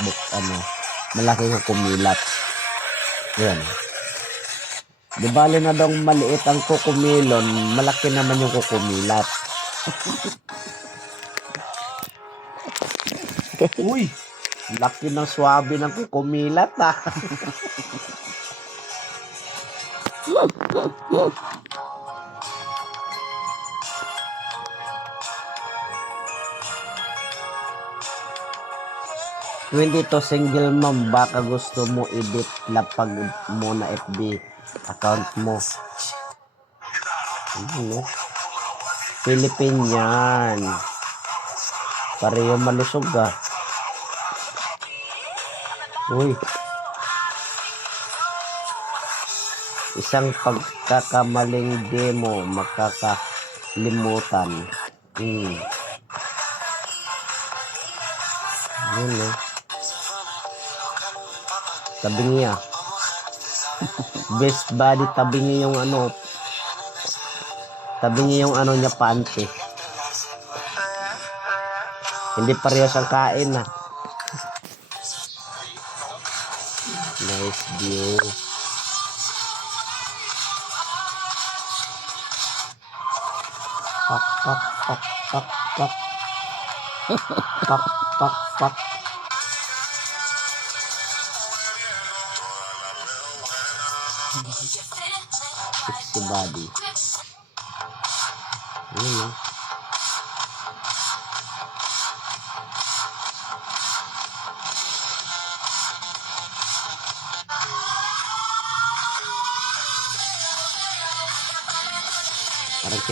Facebook, ano, malaki nga kumilat. Yan. Di bali na daw maliit ang kukumilon, malaki naman yung kukumilat. Uy! Laki ng swabe ng kukumilat ah. Kung hindi to single mom, baka gusto mo edit lapag mo na FB account mo. Ano? Philippine. Pareho malusog ah. Uy. Isang pagkakamaling demo makakalimutan. Hmm. Yun eh. Tabi niya. Best body tabi niya yung ano. Tabi niya yung ano niya pante. Hindi parehas ang kain ah. Nice view. Pak pak pak pak pak. Pak pak pak. Fix Ini. body. Ayun no. Parang